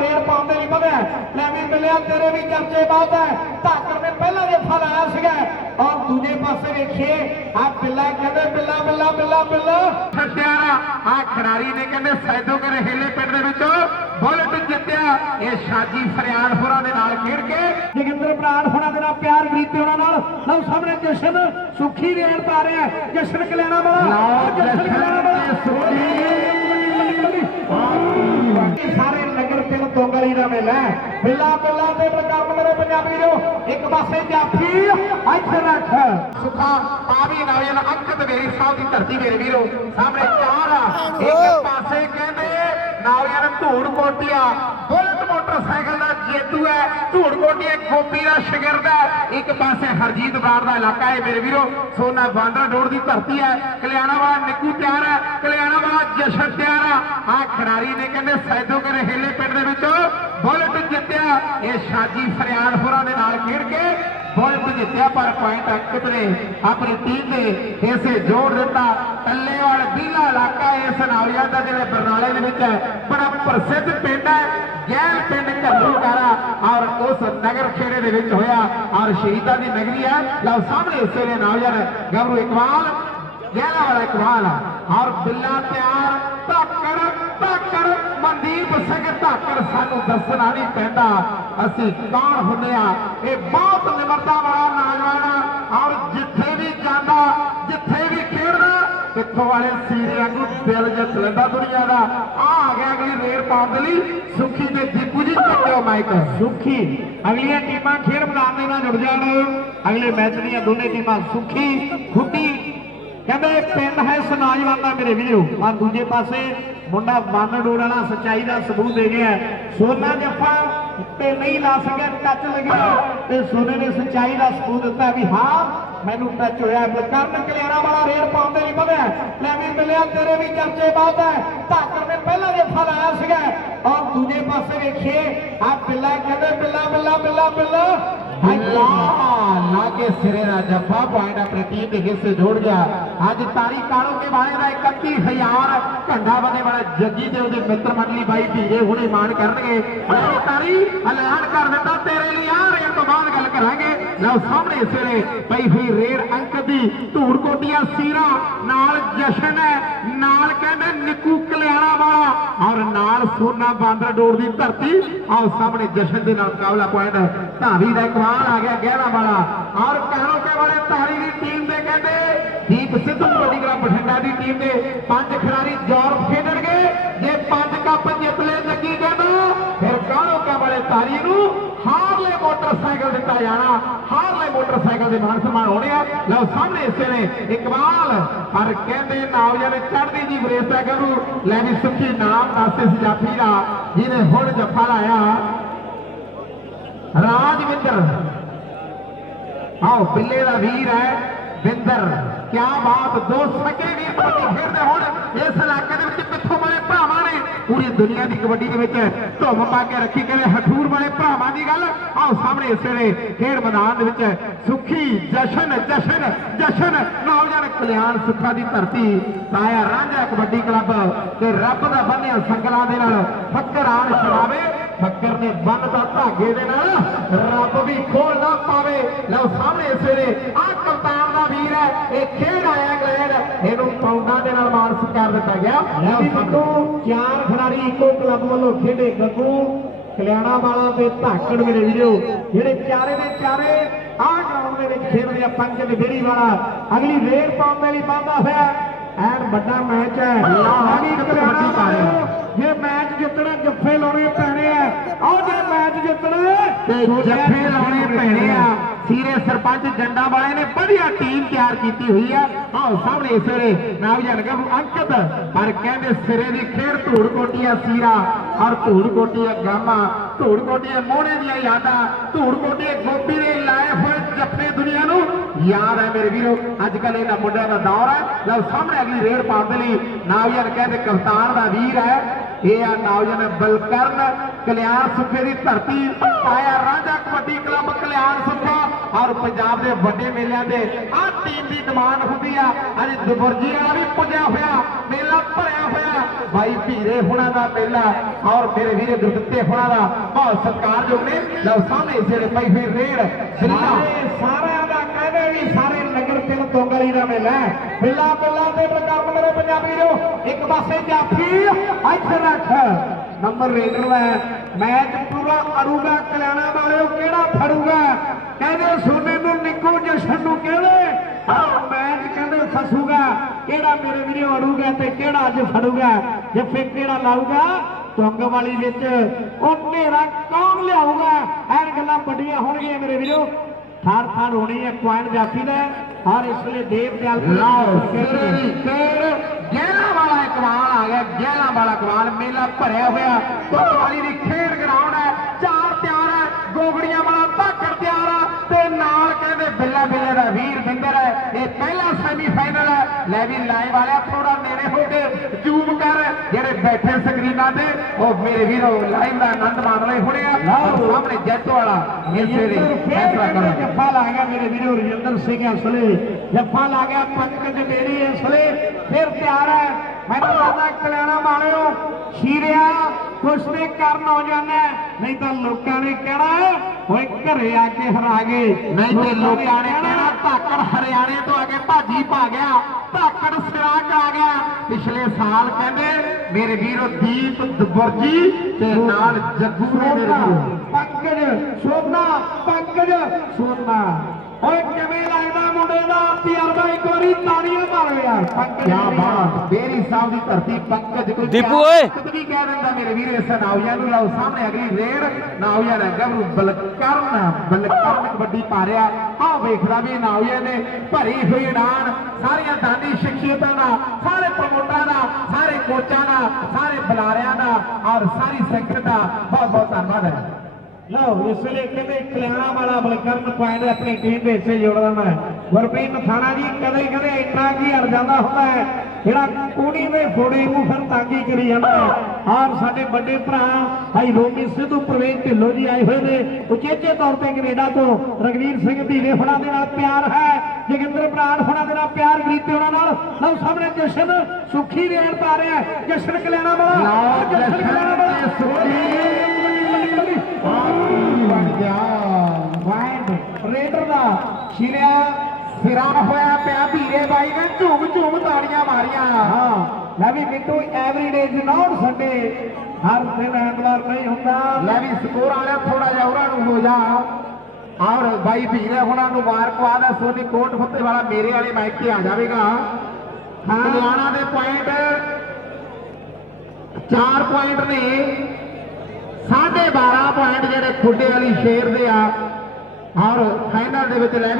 Raid ਪਾਉਣ ਦੇ ਲਈ ਵਧਿਆ ਲੈ ਵੀ ਮਿਲਿਆ ਤੇਰੇ ਵੀ ਚਰਚੇ ਬਹੁਤ ਹੈ। ਧਾਕਰ ਨੇ ਪਹਿਲਾਂ ਜੱਫਾ ਲਾਇਆ ਸੀਗਾ। ਔਰ ਦੂਜੇ ਪਾਸੇ ਵੇਖੀਏ ਆ ਬਿੱਲਾ ਕਹਿੰਦੇ ਬਿੱਲਾ ਬਿੱਲਾ ਬਿੱਲਾ ਬਿੱਲਾ। ਸੱਤਿਆਰਾ ਆ ਖਿਡਾਰੀ ਨੇ ਕਹਿੰਦੇ ਸੈਦੋ ਕਰ ਹੇਲੇ ਪਿੰਡ ਦੇ ਵਿੱਚੋਂ ਬੁਲਟ ਜਿੱਤਿਆ। ਇਹ ਸ਼ਾਜੀ ਫਰਿਆਦਪੁਰਾ ਦੇ ਨਾਲ ਖੇਡ ਕੇ ਜਗਿੰਦਰ ਬਰਾੜ ਹੋਣਾ ਦੇ ਨਾਲ ਪਿਆਰ ਪ੍ਰੀਤ ਤੇ ਉਹਨਾਂ ਨਾਲ। ਲਓ ਸਾਹਮਣੇ ਜਸ਼ਨ ਸੁਖੀ ਰੇਡ ਪਾ ਰਿਹਾ। ਜਸ਼ਨ ਕਲਿਆਣਾ ਵਾਲਾ ਜਸ਼ਨ ਕਲਿਆਣਾ ਵਾਲਾ। ਸਾਰੇ ਤਿਲ ਦੋਗਲੀ ਦਾ ਮੇਲਾ। ਬਿੱਲਾ ਬਿੱਲਾ ਤੇ ਪ੍ਰਕਾਰ ਮੇਰੇ ਪੰਜਾਬੀ ਜੋ ਇੱਕ ਪਾਸੇ ਜਾਫੀ ਇੱਥੇ ਰੱਖ। ਸੁਖਾ ਪਾਵੀ ਨੌਜਨ ਅੰਕਤ ਵੇਰੀ ਸਾਹਿਬ ਦੀ ਧਰਤੀ ਮੇਰੇ ਵੀਰੋ। ਸਾਹਮਣੇ ਚਾਰ ਆ। ਇੱਕ ਪਾਸੇ ਕਹਿੰਦੇ ਨੌਜਨ ਧੂੜ ਕੋਟੀਆ ਜੇਤੂ ਹੈ। ਧੂੜ ਗੋਪੀ ਦਾ ਸ਼ਗਿਰਦ ਹੈ। ਇੱਕ ਪਾਸੇ ਹਰਜੀਤ ਬਾੜ ਦਾ ਇਲਾਕਾ ਹੈ ਮੇਰੇ ਵੀਰੋ। ਸੋਨਾ ਬਾਂਦਰਾ ਡੋੜ ਦੀ ਧਰਤੀ ਹੈ। ਕਲਿਆਣਾ ਵਾਲਾ ਨਿੱਕੂ ਤਿਆਰ ਹੈ। ਕਲਿਆਣਾ ਵਾਲਾ ਜਸ਼ਨ ਤਿਆਰ ਆ। ਆ ਖਿਡਾਰੀ ਨੇ ਕਹਿੰਦੇ ਸੈਦੋ ਕਰ ਹੇਲੇ ਪਿੰਡ ਦੇ ਵਿੱਚੋਂ ਬੁਲਟ ਜਿੱਤਿਆ। ਇਹ ਸ਼ਾਜੀ ਫਰਿਆਦਪੁਰਾ ਦੇ ਨਾਲ ਖੇਡ ਕੇ ਬੁਲਟ ਜਿੱਤਿਆ, ਪਰ ਪੁਆਇੰਟ ਅੰਕਿਤ ਨੇ ਆਪਣੀ ਟੀਮ ਦੇ ਹਿੱਸੇ ਜੋੜ ਦਿੱਤਾ। ਟੱਲੇਵਾਲ ਬੀਲਾ ਇਲਾਕਾ ਇਸ ਨਾਲੀਆ ਦਾ ਜਿਹੜੇ ਬਰਨਾਲੇ ਦੇ ਵਿੱਚ ਹੈ, ਬੜਾ ਪ੍ਰਸਿੱਧ ਪਿੰਡ ਹੈ। ਗੈਰ ਉਸ ਨਗਰ ਖੇੜੇ ਦੇ ਵਿੱਚ ਹੋਇਆ ਔਰ ਸ਼ਹੀਦਾਂ ਦੀ ਨਗਰੀ ਹੈ। ਲਓ ਸਾਹਮਣੇ ਹਿੱਸੇ ਦੇ ਨਾਲੀਆ ਗਬਰੂ ਇਕਬਾਲ ਗਹਿਲਾ ਵਾਲਾ ਇਕਬਾਲ ਔਰ ਬਿੱਲਾ ਤਿਆਰ, ਧਾਕੜ ਧਾਕੜ, ਮਨਦੀਪ ਸਿੰਘ ਧਾਕੜ ਸਾਨੂੰ ਦੱਸਣਾ ਨਹੀਂ ਪੈਂਦਾ। ਅਸੀਂ ਕੌਣ ਹੁੰਦੇ ਆ? ਇਹ ਬਹੁਤ ਨਿਮਰਤਾ ਵਾਲਾ ਨੌਜਵਾਨ ਆ ਔਰ ਜਿੱਥੇ ਵੀ ਜਾਂਦਾ, ਜਿੱਥੇ ਵੀ ਖੇਡਦਾ ਇੱਥੋਂ ਵਾਲੇ ਸੀਰੇ ਵਾਂਗੂ ਦਿਲ ਜਿੱਤ ਲੈਂਦਾ ਦੁਨੀਆ ਦਾ। ਆ ਆ ਗਿਆ ਅਗਲੀ ਰੇਡ ਪਾਉਣ ਦੇ ਲਈ। ਸੁਖੀ ਤੇ ਦੀਪੂ ਜੀ ਚੱਕਿਓ ਸੁਖੀ। ਅਗਲੀਆਂ ਟੀਮਾਂ ਖੇਡ ਮੈਦਾਨ ਦੇ ਨਾਲ ਜੁੜ ਜਾਣ। ਅਗਲੇ ਮੈਚ ਦੀਆਂ ਦੋਨੇ ਟੀਮਾਂ ਸੁਖੀ, ਖੁੱਡੀ। ਕਹਿੰਦੇ ਪਿੰਡ ਹੈ ਇਸ ਨੌਜਵਾਨ ਦਾ ਮੇਰੇ ਵੀਰੋ। ਆ ਦੂਜੇ ਪਾਸੇ ਮੁੰਡਾ ਬੰਨ ਡੋੜ ਵਾਲਾ ਸੱਚਾਈ ਦਾ ਸਬੂਤ ਦੇ ਗਿਆ ਸੋਨਾ ਜੱਫਾ ਤੇ ਨਹੀਂ ਲਾ ਸਕਿਆ ਟੱਚ ਲੱਗਿਆ। ਤੇ ਸੋਨੇ ਨੇ ਸੱਚਾਈ ਦਾ ਸਬੂਤ ਦਿੱਤਾ ਵੀ ਹਾਂ, ਮੈਨੂੰ ਟੱਚ ਹੋਇਆ ਕਰਨ ਕਲਿਆਣਾ ਵਾਲਾ ਰੇਡ ਪਾਉਂਦੇ ਦੇ ਲਈ ਲੈ ਵੀ ਮਿਲਿਆ, ਤੇਰੇ ਵੀ ਚਰਚੇ ਬਹੁਤ ਹੈ। ਧਾਕਰ ਨੇ ਪਹਿਲਾਂ ਜੱਫਾ ਲਾਇਆ ਸੀਗਾ। ਔਰ ਦੂਜੇ ਪਾਸੇ ਵੇਖੀਏ ਆ ਪਿੱਲਾ ਕਹਿੰਦੇ ਪਿੱਲਾ ਪਿੱਲਾ ਪਿੱਲਾ ਪਿੱਲਾ ਅੱਲਾਹ ਲਾਗੇ ਸਿਰੇ ਦਾ ਜੱਫਾ ਪੁਆਇੰਟ ਆਪਣੀ ਟੀਮ ਦੇ ਹਿੱਸੇ ਜੋੜ ਗਿਆ। ਅੱਜ ਤਾਰੀ ਕਾਲੋ ਕੇ ਵਾਲੇ ਦਾ 31000 ਘੰਡਾ ਬਣੇ ਵਾਲਾ ਜੱਗੀ ਤੇ ਉਹਦੇ ਮਿੱਤਰ ਮੰਡਲੀ ਬਾਈ ਭੀਜੇ ਹੁਣੇ ਮਾਣ ਕਰਨਗੇ। ਲੈ ਤਾਰੀ ਐਲਾਨ ਕਰ ਦਿੱਤਾ ਤੇਰੇ ਲਈ ਆ ਰੇਡ ਤੋਂ ਬਾਅਦ ਗੱਲ ਕਰਾਂਗੇ। ਲਓ ਸਾਹਮਣੇ ਸਿਰੇ ਪਈ ਹੋਈ ਰੇਡ ਅੰਕ ਦੀ ਧੂੜ ਕੋਟੀਆਂ ਸੀਰਾ, ਨਾਲ ਜਸ਼ਨ ਹੈ, ਨਾਲ ਕਹਿੰਦੇ ਨਿੱਕੂ ਕਲਿਆਣਾ ਵਾਲਾ, ਔਰ ਨਾਲ ਸੋਨਾ ਬਾਂਦਰ ਡੋਰ ਦੀ ਧਰਤੀ। ਆਓ ਸਾਹਮਣੇ ਜਸ਼ਨ ਦੇ ਨਾਲ ਮੁਕਾਬਲਾ ਪੁਆਇੰਟ ਹੈ। ਧਾਰੀ ਦਾ ਇਕਬਾਲ ਆ ਗਿਆ ਗਹਿਰਾ ਵਾਲਾ, ਔਰ ਕਾਰੋਕੇ ਵਾਲੇ ਧਾਰੀ ਦੀ ਟੀਮ ਦੇ ਕਹਿੰਦੇ, ਦੀਪ ਸਿੱਧੂ ਵੱਡੀ ਗਰਾ ਬਠਿੰਡਾ ਦੀ ਟੀਮ ਦੇ ਪੰਜ ਖਿਡਾਰੀ ਜੋਰ ਖੇਡਣਗੇ। ਵਾਲੇ ਨੂੰ ਹਾਰਲੇ ਮੋਟਰਸਾਈਕਲ ਦਿੱਤਾ ਜਾਣਾ। ਹਾਰਲੇ ਮੋਟਰਸਾਈਕਲ ਦੇ ਮਾਨ ਸਨਮਾਨ ਹੋਣੇ ਆ। ਲਓ, ਸਾਹਮਣੇ ਇਸੇ ਨੇ ਇਕਬਾਲ। ਪਰ ਕਹਿੰਦੇ ਨੌਜਵਾਨ ਚੜ੍ਹਦੀ ਜੀ ਬਰੇਸਾ ਕਰੂ ਲੈ ਵੀ ਸੁਖੀ ਨਾਮ ਦੱਸੇ ਸਜਾਫੀ ਦਾ, ਜਿਹਨੇ ਹੁਣ ਜੱਫਾ ਲਾਇਆ। ਰਾਜਵਿੰਦਰ। ਆਓ, ਬਿੱਲੇ ਦਾ ਵੀਰ ਹੈ ਵਿੰਦਰ ਕਿਆ ਬਾਤ, ਦੋ ਸਕੇ ਵੀਰ ਕਬੱਡੀ ਖੇਡਦੇ ਹੁਣ ਇਸ ਇਲਾਕੇ ਦੇ ਵਿੱਚ ਕਿੱਥੋਂ ਵਾਲੇ ਭਰਾਵਾਂ ਨੇ ਪੂਰੀ ਦੁਨੀਆ ਦੀ ਕਬੱਡੀ ਦੇ ਵਿੱਚ ਧੁੰਮ ਪਾ ਕੇ ਰੱਖੀ ਕਹਿੰਦੇ ਹਠੂਰ ਵਾਲੇ ਭਰਾਵਾਂ ਦੀ ਗੱਲ। ਆਓ ਸਾਹਮਣੇ ਇਸੇ ਨੇ ਖੇਡ ਮੈਦਾਨ ਦੇ ਵਿੱਚ ਸੁਖੀ ਜਸ਼ਨ ਜਸ਼ਨ ਜਸ਼ਨ, ਨੌਜਵਾਨ ਕਲਿਆਣ ਸੁੱਖਾ ਦੀ ਧਰਤੀ ਤਾਇਆ ਰਾਂਝਾ ਕਬੱਡੀ ਕਲੱਬ ਤੇ ਰੱਬ ਦਾ ਬੰਨਿਆ ਸੰਗਲਾਂ ਦੇ ਨਾਲ ਫੱਕਰ ਆਣ ਛੜਾਵੇ ਫੱਕਰ ਨੇ ਬੰਨਦਾ ਧਾਗੇ ਦੇ ਨਾਲ ਰੱਬ ਵੀ ਖੋਲ ਨਾ ਪਾਵੇ। ਲਓ ਸਾਹਮਣੇ ਇਸੇ ਨੇ ਆ ਕਪਤਾਨ ਦਾ ਵੀਰ ਹੈ, ਇਹ ਖੇਡ ਆਇਆ ਪੌਂਡਾ ਦੇ ਨਾਲ ਮਾਨ ਸਤਿਕਾਰ ਦਿੱਤਾ ਗਿਆ। ਲਓ ਬੱਟੂ ਚਾਰ ਖਿਡਾਰੀ ਇੱਕੋ ਕਲੱਬ ਵੱਲੋਂ ਖੇਡੇ। ਗੱਗੂ ਕਲਿਆਣਾ ਵਾਲਾ ਤੇ ਧਾਕੜ ਮੇਰੇ ਵੀਡੀਓ ਜਿਹੜੇ ਚਾਰੇ ਦੇ ਚਾਰੇ ਆਹ ਗਰਾਊਂਡ ਦੇ ਵਿੱਚ ਖੇਡਦੇ ਆ ਪੰਕਜ ਬੇੜੀ ਵਾਲਾ ਅਗਲੀ ਰੇਡ ਪਾਉਣ ਦੇ ਲਈ ਬੰਦਾ ਹੋਇਆ। ਐਨ ਵੱਡਾ ਮੈਚ ਹੈ। ਲਾਹੌਰੀ ਕਲਿਆਣਾ ਵਾਲਿਓ ਜੇ ਮੈਚ ਜਿੱਤਣਾ ਜੱਫੇ ਲਾਉਣੇ ਪੈਣੇ। ਆ ਆਹ ਜੇ ਮੈਚ ਜਿੱਤਣਾ ਤੇ ਜੱਫੇ ਲਾਉਣੇ ਪੈਣੇ ਆ। ਸੀਰੇ ਸਰਪੰਚ ਜੰਡਾ ਵਾਲੇ ਨੇ ਵਧੀਆ ਟੀਮ ਤਿਆਰ ਕੀਤੀ ਹੋਈ ਆ। ਆਓ ਸਾਹਮਣੇ ਸਿਰੇ ਨਾਮ ਜਾਣ ਕੇ ਅੰਕਿਤ। ਪਰ ਕਹਿੰਦੇ ਸਿਰੇ ਦੀ ਖੇਡ ਧੂੜ ਕੋਟੀਆ ਸੀਰਾ ਔਰ ਧੂੜ ਕੋਟੀਆ ਗਾਮਾ ਧੂੜ ਕੋਟੀਆ ਮੋਹਣੇ ਦੀਆਂ ਯਾਦਾਂ ਧੂੜ ਕੋਟੀਆ ਗੋਪੀ ਦੇ ਲਾਏ ਹੋਏ ਜੱਫੇ ਦੁਨੀਆ ਨੂੰ। ਯਾਦ ਹੈ ਮੇਰੇ ਵੀਰੋ ਅੱਜ ਕੱਲ ਇਹਨਾਂ ਮੁੰਡਿਆਂ ਦਾ ਦੌਰ ਹੈ। ਲਓ ਸਾਹਮਣੇ ਅਗਲੀ ਰੇਡ ਪਾਉਣ ਦੇ ਲਈ। ਨਾਵਜਨ ਕਹਿੰਦੇ ਕਪਤਾਨ ਦਾ ਵੀਰ ਹੈ। ਇਹ ਆ ਨੌਜਵਾਨ ਬਲਕਰਨ। ਕਲਿਆਣ ਸੁੱਖੇ ਦੀ ਧਰਤੀ ਆਇਆ ਰਾਂਝਾ ਕਬੱਡੀ ਕਲੱਬ ਕਲਿਆਣ ਸੁੱਖਾ। ਔਰ ਪੰਜਾਬ ਦੇ ਵੱਡੇ ਮੇਲਿਆਂ ਦੇ ਆਹ ਟੀਮ ਦੀ ਡਿਮਾਂਡ ਹੁੰਦੀ ਆ। ਅੱਜ ਦੁਬਰਜੀ ਵਾਲਾ ਵੀ ਪੁੱਜਿਆ ਹੋਇਆ, ਮੇਲਾ ਭਰਿਆ ਹੋਇਆ। ਬਾਈ ਭੀਰੇ ਹੁਣਾਂ ਦਾ ਮੇਲਾ ਔਰ ਮੇਰੇ ਵੀਰੇ ਗੁਰਦਿੱਤੇ ਹੁਣਾਂ ਦਾ ਬਹੁਤ ਸਤਿਕਾਰਯੋਗ ਨੇ। ਲਓ ਸਾਹਮਣੇ ਇਸ ਵੇਲੇ ਪਈ ਹੋਈ ਰੇਡ। ਸਾਰੇ ਸਾਰਿਆਂ ਦਾ ਕਹਿੰਦੇ ਵੀ ਸਾਰੇ ਨਗਰ ਤਿਲ ਤੋਗਲੀ ਦਾ ਮੇਲਾ ਹੈ। ਬਿੱਲਾ ਬਿੱਲਾ ਤੇ ਬਲਕਰਨ ਮੇਰੇ ਪੰਜਾਬੀ ਜੋ ਇੱਕ ਪਾਸੇ ਜਾਫੀ, ਇੱਥੇ ਰੱਖ। ਨੰਬਰ ਰੇਡਰ ਦਾ ਹੈ। ਮੈਚ ਪੂਰਾ ਅੜੂਗਾ ਕਲਿਆਣਾ ਵਾਲਿਓ ਕਿਹੜਾ ਫੜੂਗਾ? ਕਹਿੰਦੇ ਸੋਨੇ ਨੂੰ, ਨਿੱਕੂ ਜਸ਼ਨ ਨੂੰ ਕਹਿੰਦੇ ਆਹ ਮੈਚ ਕਹਿੰਦੇ ਫਸੂਗਾ। ਕਿਹੜਾ ਮੇਰੇ ਵੀਰੇ ਅੜੂਗਾ ਤੇ ਕਿਹੜਾ ਅੱਜ ਫੜੂਗਾ? ਜੱਫੇ ਕਿਹੜਾ ਲਾਊਗਾ? ਤੁੰਗ ਵਾਲੀ ਵਿੱਚ। ਉਹ ਹਨੇਰਾ ਕੌਣ ਲਿਆਊਗਾ? ਐਨ ਗੱਲਾਂ ਵੱਡੀਆਂ ਹੋਣਗੀਆਂ ਮੇਰੇ ਵੀਰੋ। ਥਾਰ ਥਾਰ ਹੋਣੀ ਹੈ ਪੁਆਇੰਟ ਜਾਫੀ ਦਾ ਔਰ ਇਸ ਵੇਲੇ ਦੇਵ ਦਿਆਲ ਲਓ ਸਿਰੇ ਕੇਰ ਗਹਿਣਾ ਵਾਲਾ ਇਕਬਾਲ ਆ ਗਿਆ ਗਹਿਣਾ ਵਾਲਾ ਇਕਬਾਲ ਮੇਲਾ ਭਰਿਆ ਹੋਇਆ ਕੋਟਵਾਲੀ ਦੀ ਖੇਡ ਗਰਾਊਂਡ ਹੈ ਚਾਰ ਤਿਆਰ ਹੈ ਗੋਗੜੀਆਂ ਵਾਲਾ ਧਾਕੜ ਤਿਆਰ ਆ ਤੇ ਨਾਲ ਕਹਿੰਦੇ ਬਿੱਲਾ ਬਿੱਲੇ ਦਾ ਵੀਰ ਬਿੰਦਰ ਹੈ ਇਹ ਪਹਿਲਾ ਸੈਮੀਫਾਈਨਲ ਹੈ। ਲੈ ਵੀ ਲਾਈਵ ਵਾਲਿਆ ਥੋੜਾ ਨੇੜੇ ਹੋ ਕੇ ਜ਼ੂਮ ਕਰ ਜਿਹੜੇ ਬੈਠੇ ਸਕਰੀਨਾਂ ਤੇ ਉਹ ਮੇਰੇ ਵੀਰੋ ਲਾਈਵ ਦਾ ਆਨੰਦ ਮਾਣ ਰਹੇ ਹੋਣੇ ਆ ਲਓ। ਔਰ ਸਾਹਮਣੇ ਜੱਟ ਵਾਲਾ ਇਸ ਵੇਲੇ ਫੈਸਲਾ ਫੇਰ ਕਰੋ ਜੱਫਾ ਲਾ ਗਿਆ ਮੇਰੇ ਵੀਰੋ ਰਜਿੰਦਰ ਸਿੰਘ ਅਸਲੇ ਮੈਨੂੰ ਲੱਗਦਾ ਕਲਿਆਣਾ ਮਾਣਿਓ ਸ਼ੀਰਿਆ ਕੁਛ ਤੇ ਕਰ ਨੌਜਵਾਨ ਨਹੀਂ ਤਾਂ ਲੋਕਾਂ ਨੇ ਕਹਿਣਾ ਓਏ ਘਰੇ ਆ ਕੇ ਹਰਾ ਗਏ। ਨਹੀਂ ਤੇ ਲੋਕਾਂ ਨੇ ਕਹਿਣਾ ਧਾਕੜ ਹਰਿਆਣੇ ਤੋਂ ਆ ਕੇ ਭਾਜੀ ਪਾ ਗਿਆ। ਧਾਕੜ ਸਿਰਾਜ ਆ ਗਿਆ। ਪਿਛਲੇ ਸਾਲ ਕਹਿੰਦੇ ਮੇਰੇ ਵੀਰੋ ਦੀਪ ਦੁਬਰਜੀ ਤੇ ਨਾਲ ਜੱਗੂ ਨੇ ਮੇਰੇ ਵੀਰੋ। ਪੰਕਜ ਸੋਨਾ ਪੰਕਜ। ਸੋਨਾ। ਓਏ ਕਿਵੇਂ ਲੱਗਦਾ ਮੁੰਡੇ ਦਾ ਤਜਰਬਾ? ਇੱਕ ਵਾਰੀ ਤਾੜੀਆਂ ਮਾਰੋ ਯਾਰ। ਪੰਕਜ ਕਿਆ ਬਾਤ ਬੇਰੀ ਸਾਹਿਬ ਦੀ ਧਰਤੀ ਪੰਕਜ ਕੋਈ ਦੀਪੂ ਕਿਆ ਓਏ। ਤਾਕਤ ਵੀ ਕਹਿ ਦਿੰਦਾ ਮੇਰੇ ਵੀਰ? ਇਸ ਨਾਉਆ ਨੂੰ ਲਾਓ ਸਾਹਮਣੇ ਅਗਲੀ ਰੇਡ। ਨਾਉਆ ਨੇ ਗੱਭਰੂ ਬਲਕਰਨ ਬਲਕਰਨ ਕਬੱਡੀ ਪਾ ਰਿਹਾ ਆਹ ਵੇਖਦਾ ਵੀ ਨਾਉਆ ਨੇ ਭਰੀ ਹੋਈ ਉਡਾਨ। ਸਾਰੀਆਂ ਦਾਨੀ ਸ਼ਖਸੀਅਤਾਂ ਦਾ ਸਾਰੇ ਪ੍ਰਮੋਟਰਾਂ ਦਾ ਸਾਰੇ ਕੋਚਾਂ ਦਾ ਸਾਰੇ ਬੁਲਾਰਿਆਂ ਦਾ ਔਰ ਸਾਰੀ ਸੰਗਤ ਦਾ ਬਹੁਤ ਬਹੁਤ ਧੰਨਵਾਦ ਹੈ। ਲਓ ਇਸ ਵੇਲੇ ਕਹਿੰਦੇ ਕਲਿਆਣਾ ਵਾਲਾ ਬਲਕਰਨ ਪੁਆਇੰਟ ਆਪਣੀ ਟੀਮ ਦੇ ਹਿੱਸੇ ਜੋੜਦਾ ਮੈਂ। ਗੁਰਪ੍ਰੀਤ ਮਥਾਣਾ ਜੀ ਕਦੇ ਕਦੇ ਇੰਨਾ ਕੀ ਅੜ ਜਾਂਦਾ ਹੁੰਦਾ ਹੈ ਜਿਹੜਾ ਕੋਣੀ ਦੇ ਫੋੜੇ ਨੂੰ ਫਿਰ ਤਾਂਗੀ ਕਰੀ ਜਾਂਦਾ ਹੈ। ਔਰ ਸਾਡੇ ਵੱਡੇ ਭਰਾ ਭਾਈ ਰੋਮੀ ਸਿੱਧੂ ਪ੍ਰਵੇਸ਼ ਢਿੱਲੋਂ ਜੀ ਆਏ ਹੋਏ ਨੇ। ਉਚੇਚੇ ਤੌਰ ਤੇ ਕੈਨੇਡਾ ਤੋਂ ਰਗਵੀਰ ਸਿੰਘ ਧੀਵੇ ਹੁਣਾਂ ਦੇ ਨਾਲ ਪਿਆਰ ਹੈ। ਜੋਗਿੰਦਰ ਬਰਾੜ ਹੁਣਾਂ ਦੇ ਨਾਲ ਪਿਆਰ ਗਰੀਤੇ ਹੁਣਾਂ ਨਾਲ। ਲਓ ਸਾਹਮਣੇ ਜਸ਼ਨ ਸੁਖੀ ਰੇਡ ਪਾ ਰਿਹਾ ਹੈ। ਜਸ਼ਨ ਕਲਿਆਣਾ ਵਾਲਾ ਜਸ਼ਨ ਕਲਿਆਣਾ ਵਾਲਾ। ਬਣ ਗਿਆ ਵਾਈਡ ਰੇਡਰ ਦਾ ਸ਼ਿਰਿਆ ਸਿਰਾ ਹੋਇਆ ਪਿਆ ਵੀਰੇ ਬਾਈ ਨੇ ਝੂਮ ਝੂਮ ਤਾੜੀਆਂ ਮਾਰੀਆਂ ਹਾਂ ਲੈ ਵੀ Bittu every day is not Sunday ਹਰ ਦਿਨ ਐਤਵਾਰ ਨਹੀਂ ਹੁੰਦਾ ਲੈ ਵੀ ਸਕੋਰ ਵਾਲਿਆ ਥੋੜਾ ਜਿਹਾ ਉਹਨਾਂ ਨੂੰ ਹੋ ਜਾ ਔਰ ਬਾਈ ਵੀਰੇ ਹੁਣਾਂ ਨੂੰ ਮੁਬਾਰਕਬਾਦ ਹੈ ਸੋਨੀ ਕੋਟ ਫੁੱਤੇ ਵਾਲਾ ਮੇਰੇ ਵਾਲੇ ਮਾਈਕ ਤੇ ਆ ਜਾਵੇਗਾ ਹਰਿਆਣਾ ਦੇ ਪੁਆਇੰਟ 4 ਪੁਆਇੰਟ ਨੇ 12.5 ਪੁਆਇੰਟ ਜਿਹੜੇ ਖੁੱਡੇ ਵਾਲੀ ਸ਼ੇਰ ਦੇ ਆ ਔਰ ਫਾਈਨਲ ਦੇ ਵਿੱਚ ਲੈ ਵੀ